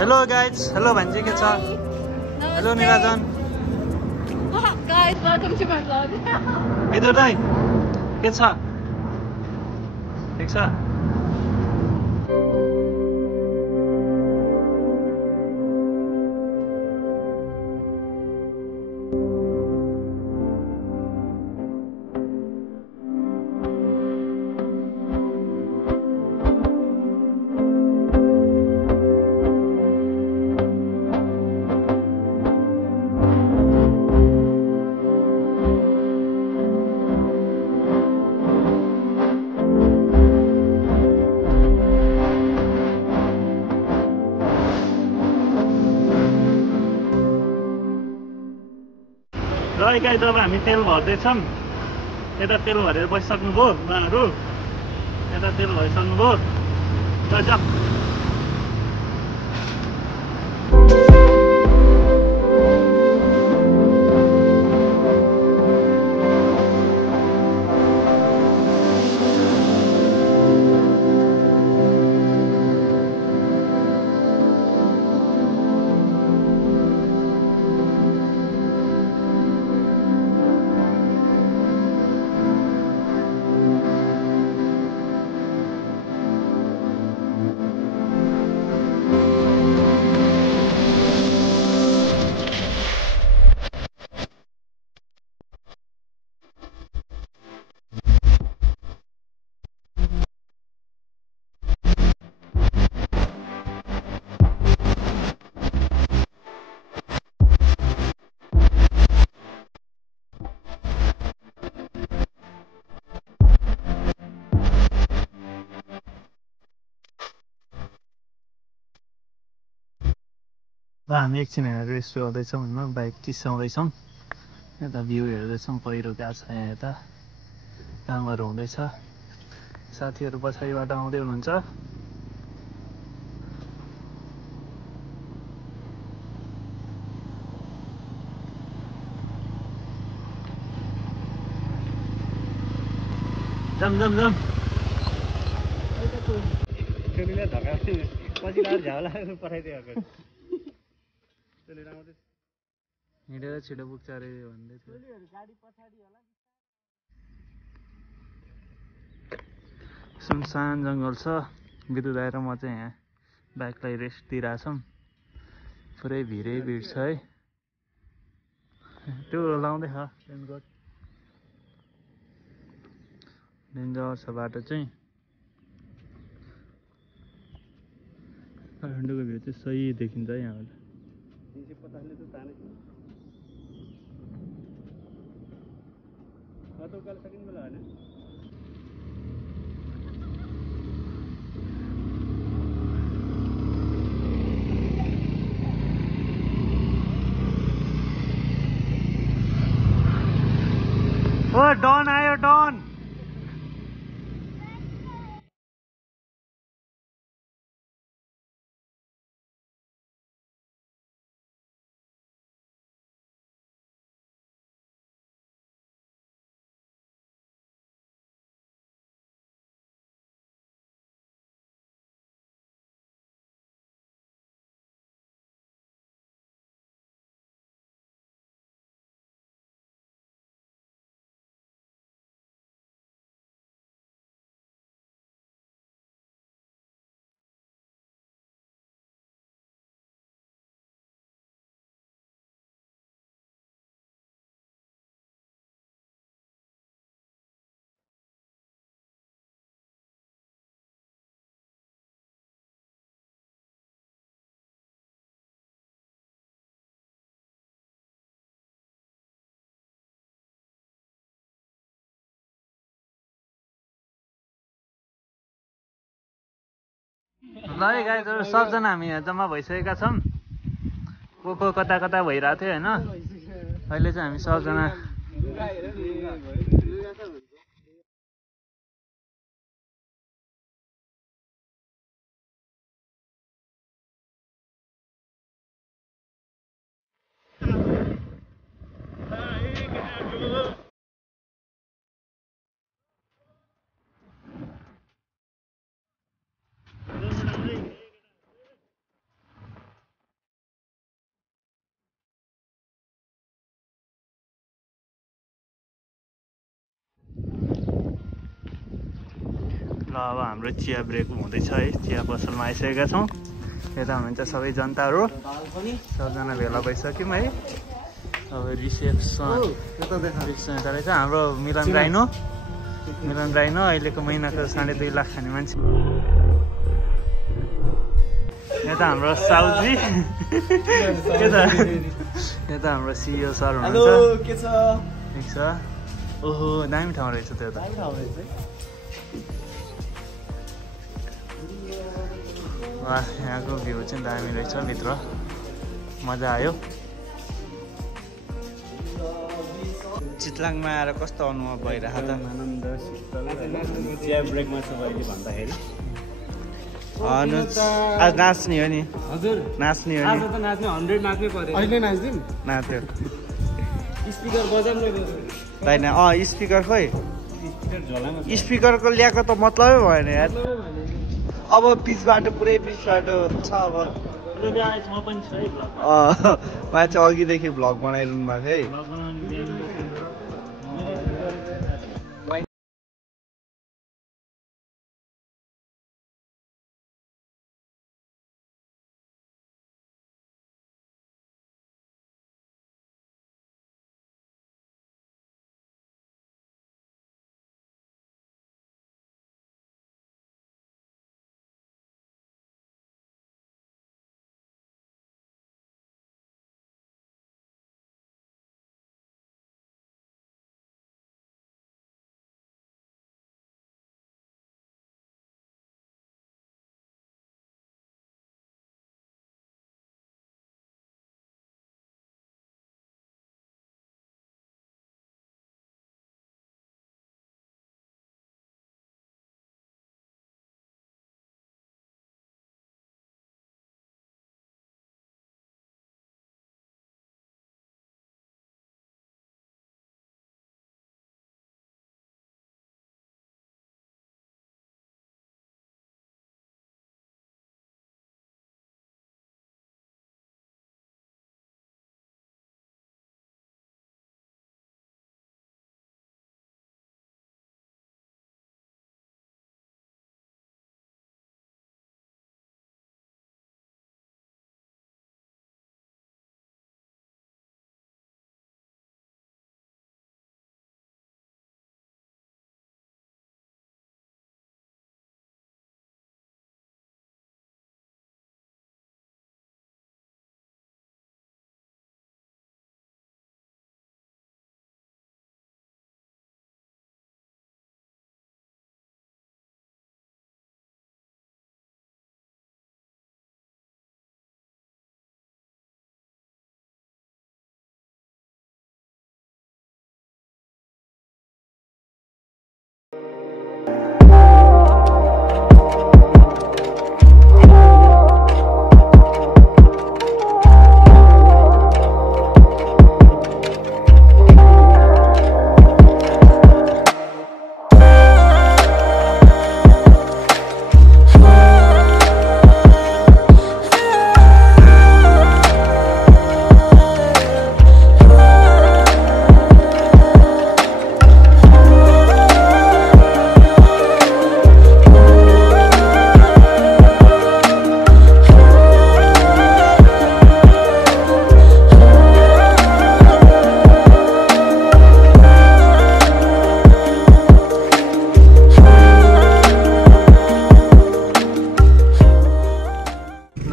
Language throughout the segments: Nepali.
हेलो गाइज, हेलो भान्जी के छ? Hello Nirajan. Guys, welcome to my vlog. इधर दाइ के छ? ठिक छ? गाइस अब हामी तेल भर्दैछौँ। यता तेल भरेर बसिसक्नुभयो उहाँहरू, यता तेल भरिसक्नुभयो। हामी एकछिन हेरेर रेस्ट गर्दैछौँ होइन, बाइक चिसाउँदैछौँ। यता भ्यू हेर्दैछौँ, पहिरो गएको छ यहाँ, यता कामहरू हुँदैछ। साथीहरू पछाडिबाट आउँदै हुनुहुन्छ। जाम जाम जाम धक्का पछि झ्याउला पठाइदिएको हिँडेर छिटो पुग्छ अरे भन्दै थियो। सुनसान जङ्गल छ। विद्युत आएर म चाहिँ यहाँ बाइकलाई रेस्ट दिइरहेछौँ। पुरै भिरै भिड छ है। त्यो लाउँदैछ रेनकोट। डेन्जर छ बाटो चाहिँ। काठमाडौँको भ्यू चाहिँ सही देखिन्छ है यहाँबाट। 350ले त तानै छ। त उकालो सकिन्छ होला हैन? ओ डन आयो डन। ल है गाइजहरु, सबजना हामी यहाँ जम्मा भइसकेका छौँ। को कता कता भइरहेको थियो होइन। अहिले चाहिँ हामी सबजना ल अब हाम्रो चिया ब्रेक हुँदैछ है, चिया पसलमा आइसकेका छौँ। यता हुनुहुन्छ सबै जनताहरू, सबजना भेला भइसक्यौँ है। अब रिसेप्सन यता रहेछ हाम्रो मिलन राइनो अहिलेको महिनाको 2.5 लाख खाने मान्छे। यता हाम्रो साउजी यता हाम्रो सिइओ सर हुनुहुन्छ। के छ? ठिक छ। ओहो दामी ठाउँ रहेछ त्यो त। वाह यहाँको भ्यू चाहिँ दामी रहेछ, भित्र मजा आयो। चितलाङमा आएर कस्तो अनुभव भइरहेको त? आनन्द शीतल चिया ब्रेकमा छु अहिले भन्दाखेरि आज नाच्ने हो नि। हजुर नाच्ने हो आज नि। त नाच्ने 100 नाच्नै पर्यो। अहिले नाच्दिम? नाच्यो स्पिकर बजाउँ न होइन। स्पिकर खोइ, स्पिकर झोलामा स्पिकरको ल्याएको त मतलबै भएन यार। अब पिच बाटो पुरै पिच बाटो छ। अब म पनि छु है भ्लग। उहाँ चाहिँ अघिदेखि भ्लग बनाइरहनु भएको थियो है।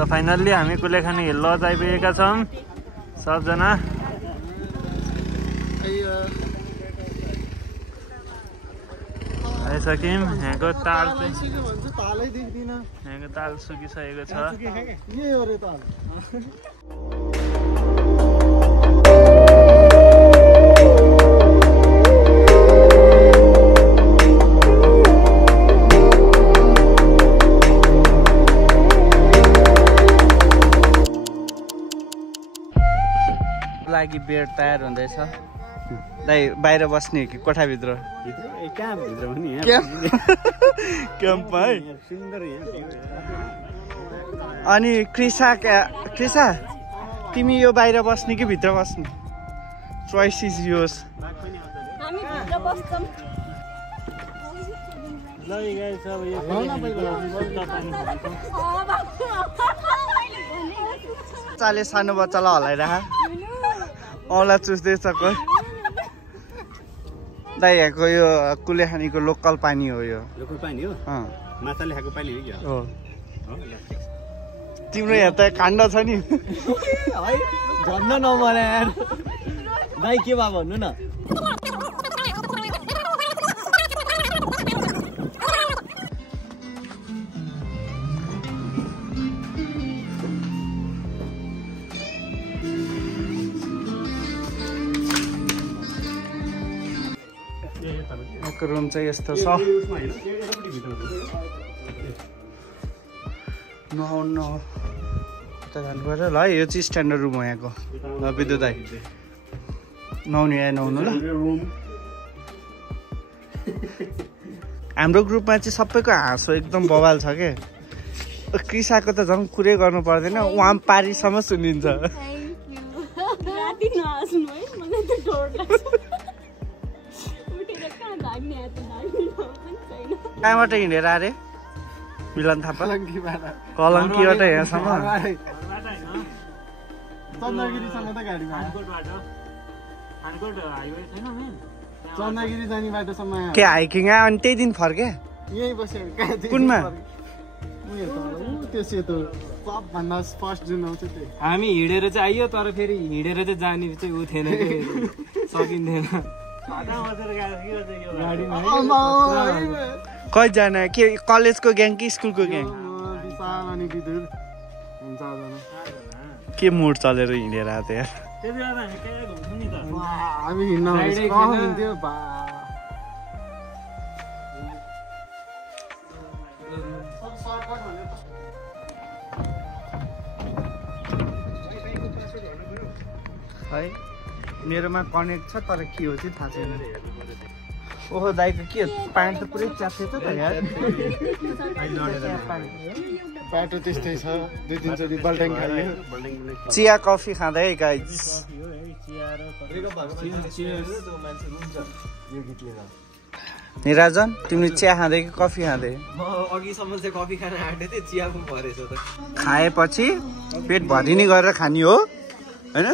फाइनल्ली हामी कुलेखानी हिल लज आइपुगेका छौँ सबजना। आइसक्यौँ। यहाँको ताल सुकिसकेको छ। लागि बेड तयार हुँदैछ। दाइ बाहिर बस्ने कि कोठाभित्र? क्याम्प है। अनि कृषा तिमी यो बाहिर बस्ने कि भित्र बस्ने? Choice is yours. ल गाइस अब यो बच्चाले सानो बच्चालाई हल्लाइरह औला चुस्दैछ कोही दाइ यहाँको यो कुलेखानीको लोकल पानी हो यो लोकल पानी हो माछाले खाएको पानी हो क्या हो तिम्रो यहाँ त काण्ड छ नि है झन्न नमरे यार दाइ के भा भन्नु न यहाँको रुम चाहिँ यस्तो छ नुहाउनु उता जानु पर्यो ल यो चाहिँ स्ट्यान्डर्ड रुम हो यहाँको ल विद्युत दाइ नुहाउनु यहाँ नुहाउनु ल हाम्रो ग्रुपमा चाहिँ सबैको हाँसो एकदम बवाल छ के क्रिसाको त झन् कुरै गर्नु पर्दैन उहाँ पारीसम्म सुनिन्छ कहाँबाट हिँडेर अरे मिलन थापा कलङ्कीबाट यहाँसम्म चन्द्रगिरीसम्म त गाडीमा चन्द्रगिरी जाने बाटोसम्म के हाइकिङ आयो अनि त्यही दिन फर्के यही बस्यो कुनमा त्यो सेतो सबभन्दा फर्स्ट जुन आउँछ त्यो हामी हिँडेर चाहिँ आइयो तर फेरि हिँडेर चाहिँ जाने चाहिँ ऊ थिएन सकिन्थेन कतिजना के कलेजको ग्याङ कि स्कुलको ग्याङ विशाल अनि विदुर हुन्छ के मुड चलेर हिँडेर आएको यार हामी हिँड्न हुन्थ्यो है मेरोमा कनेक्ट छ तर के हो चाहिँ थाहा छैन ओहो दाइको के प्यान्ट त पुरै च्याप्थ्यो त यार बाटो त्यस्तै छ 2-3 चोटि बल्टाङ खायो चिया कफी खाँदै गाइज निराजन तिमीले चिया खाँदै कि कफी खाँदै अघिसम्म चाहिँ कफी खान आँटेको थिएँ चिया पनि भरेछ त खाएपछि पेट भरिनी गरेर खाने हो हैन